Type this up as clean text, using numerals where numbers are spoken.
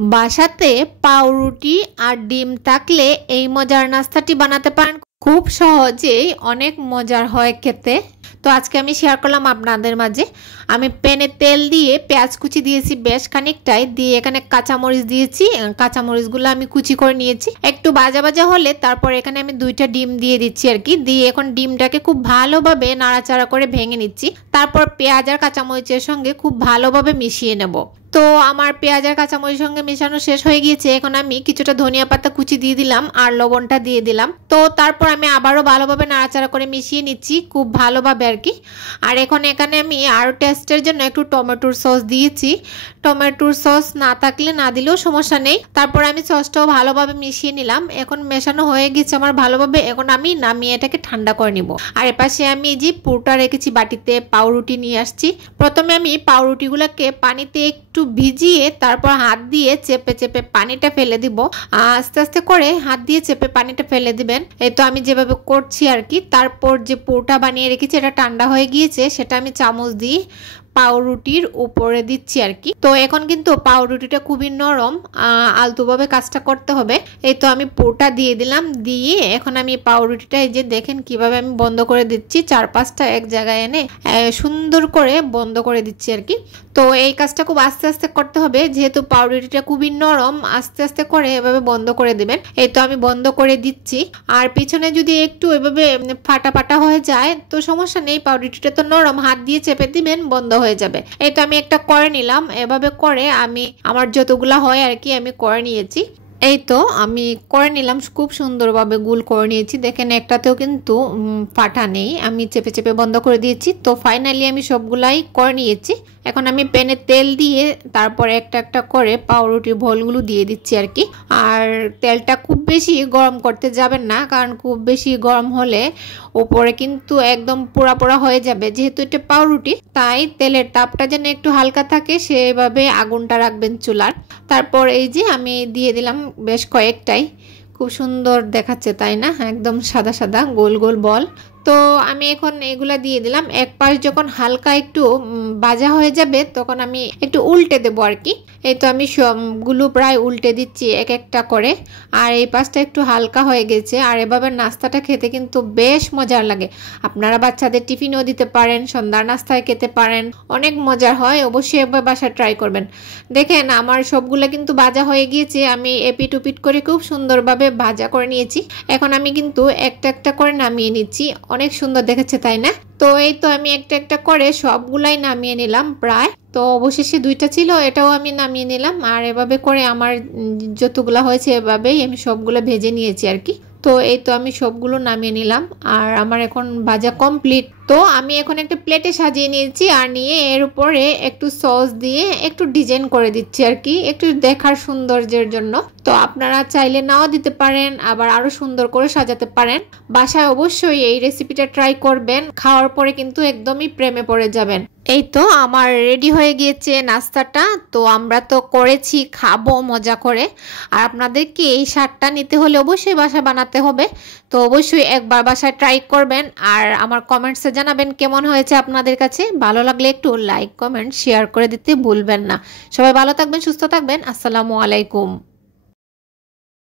বাসাতে পাউরুটি আর ডিম থাকলে এই মজার নাস্তাটি বানাতে পারেন খুব সহজেই, অনেক মজার হয় খেতে। তো আজকে আমি শেয়ার করলাম আপনাদের মাঝে। আমি প্যানে তেল দিয়ে পেঁয়াজ কুচি দিয়েছি বেশ খানিকটাই, দিয়ে এখানে কাঁচামরিচ দিয়েছি। কাঁচামরিচগুলো আমি কুচি করে নিয়েছি, একটু ভাজা ভাজা হলে তারপর এখানে আমি 2টা ডিম দিয়ে দিচ্ছি আর কি। দিয়ে এখন ডিমটাকে খুব ভালোভাবে নাড়াচাড়া করে ভেঙে নিচ্ছি। তারপর পেঁয়াজ আর কাঁচামরিচের সঙ্গে খুব ভালোভাবে মিশিয়ে নেব। তো আমার পেঁয়াজ আর কাঁচামরিচের সঙ্গে মেশানো শেষ হয়ে গিয়েছে। এখন আমি কিছুটা ধনিয়া পাতা কুচি দিয়ে দিলাম আর লবণটা দিয়ে দিলাম। তো তারপর আমি আবারও ভালোভাবে নাড়াচাড়া করে মিশিয়ে নিচ্ছি খুব ভালোভাবে আর কি। আর এখন এখানে আমি আরও টেস্টের জন্য একটু টমেটোর সস দিয়েছি। টমেটোর সস না থাকলে না দিলেও সমস্যা নেই। তারপর আমি সসটাও ভালোভাবে মিশিয়ে নিলাম। এখন মেশানো হয়ে গেছে আমার ভালোভাবে। এখন আমি নামিয়ে এটাকে ঠান্ডা করে নিব। আর এপাশে আমি এই যে পুরটা রেখেছি বাটিতে, পাউরুটি নিয়ে আসছি। প্রথমে আমি পাউরুটিগুলোকে পানিতে একটু ভিজিয়ে তারপর হাত দিয়ে চেপে চেপে পানিটা ফেলে দিব। আস্তে আস্তে করে হাত দিয়ে চেপে পানিটা ফেলে দিবেন। এই তো আমি যেভাবে করছি আর কি। তারপর যে পুরটা বানিয়ে রেখেছি এটা ঠান্ডা হয়ে গিয়েছে, সেটা আমি চামচ দিয়ে পাউরুটির উপরে দিচ্ছি আর কি। তো এখন কিন্তু পাউরুটিটা খুবই নরম, আলতোভাবে কাজটা করতে হবে। এই তো আমি পুরটা দিয়ে দিলাম, দিয়ে এখন আমি পাউরুটিটা এই যে দেখেন কিভাবে আমি বন্ধ করে দিচ্ছি, 4-5টা এক জায়গায় এনে সুন্দর করে বন্ধ করে দিচ্ছি আর কি। তো এই কাজটা খুব আস্তে আস্তে করতে হবে, যেহেতু পাউরুটিটা খুবই নরম, আস্তে আস্তে করে এভাবে বন্ধ করে দিবেন। এই তো আমি বন্ধ করে দিচ্ছি। আর পিছনে যদি একটু এভাবে ফাটা ফাটা হয়ে যায় তো সমস্যা নেই, পাউরুটিটা তো নরম, হাত দিয়ে চেপে দিবেন, বন্ধ হয়ে যাবে। এই তো আমি একটা করে নিলাম। এভাবে করে আমি আমার যতগুলা হয় আর কি আমি করে নিয়েছি। এই তো আমি করে নিলাম, খুব সুন্দরভাবে গোল করে নিয়েছি। দেখেন একটাতেও কিন্তু ফাটা নেই, আমি চেপে চেপে বন্ধ করে দিয়েছি। তো ফাইনালি আমি সবগুলাই করে নিয়েছি। এখন আমি প্যানে তেল দিয়ে তারপরে একটা একটা করে পাউরুটির বলগুলো দিয়ে দিচ্ছি আর কি। আর তেলটা খুব বেশি গরম করতে যাবেন না, কারণ খুব বেশি গরম হলে উপরে কিন্তু একদম পোড়া পোড়া হয়ে যাবে। যেহেতু এটা পাউরুটি, তাই তেলের তাপটা যেন একটু হালকা থাকে সেভাবে আগুনটা রাখবেন চুলার। তারপর এই যে আমি দিয়ে দিলাম বেশ কয়েকটাই। খুব সুন্দর দেখাচ্ছে তাই না, একদম সাদা সাদা গোল গোল বল। তো আমি এখন এগুলা দিয়ে দিলাম। এক পাশ যখন হালকা একটু ভাজা হয়ে যাবে তখন আমি একটু উল্টে দেবো আর কি। এই তো আমি সবগুলো প্রায় উল্টে দিচ্ছি এক একটা করে। আর এই পাশটা একটু হালকা হয়ে গেছে। আর এভাবে নাস্তাটা খেতে কিন্তু বেশ মজার লাগে। আপনারা বাচ্চাদের টিফিনও দিতে পারেন, সন্ধ্যার নাস্তায় খেতে পারেন, অনেক মজার হয়। অবশ্যই একবার বাসায় ট্রাই করবেন। দেখেন আমার সবগুলো কিন্তু ভাজা হয়ে গিয়েছে, আমি এপিট উপিট করে খুব সুন্দরভাবে ভাজা করে নিয়েছি। এখন আমি কিন্তু একটা একটা করে নামিয়ে নিচ্ছি। অনেক সুন্দর দেখাচ্ছে তাই না। তো এই তো আমি একটা একটা করে সবগুলাই নামিয়ে নিলাম প্রায়। তো অবশেষে 2টা ছিল, এটাও আমি নামিয়ে নিলাম। আর এভাবে করে আমার যতগুলা হয়েছে এভাবেই আমি সবগুলো ভেজে নিয়েছি আর কি। তো এই তো আমি সবগুলো নামিয়ে নিলাম আর আমার এখন ভাজা কমপ্লিট। তো আমি এখন একটা প্লেটে সাজিয়ে নিয়েছি আর নিয়ে এর উপরে একটু সস দিয়ে একটু ডিজাইন করে দিচ্ছি আর কি, একটু দেখার সৌন্দর্যের জন্য। তো আপনারা চাইলে নাও দিতে পারেন, আবার আরো সুন্দর করে সাজাতে পারেন। বাসায় অবশ্যই এই রেসিপিটা ট্রাই করবেন, খাওয়ার পরে কিন্তু একদমই প্রেমে পড়ে যাবেন। এই তো আমার রেডি হয়ে গিয়েছে নাস্তাটা। তো আমরা তো করেছি, খাবো মজা করে। আর আপনাদেরকে এই স্বাদটা নিতে হলে অবশ্যই বাসায় বানাতে হবে। তো অবশ্যই একবার বাসায় ট্রাই করবেন আর আমার কমেন্টসে জানাবেন কেমন হয়েছে আপনাদের কাছে। ভালো লাগলে একটু লাইক কমেন্ট শেয়ার করে দিতে ভুলবেন না। সবাই ভালো থাকবেন, সুস্থ থাকবেন। আসসালামু আলাইকুম।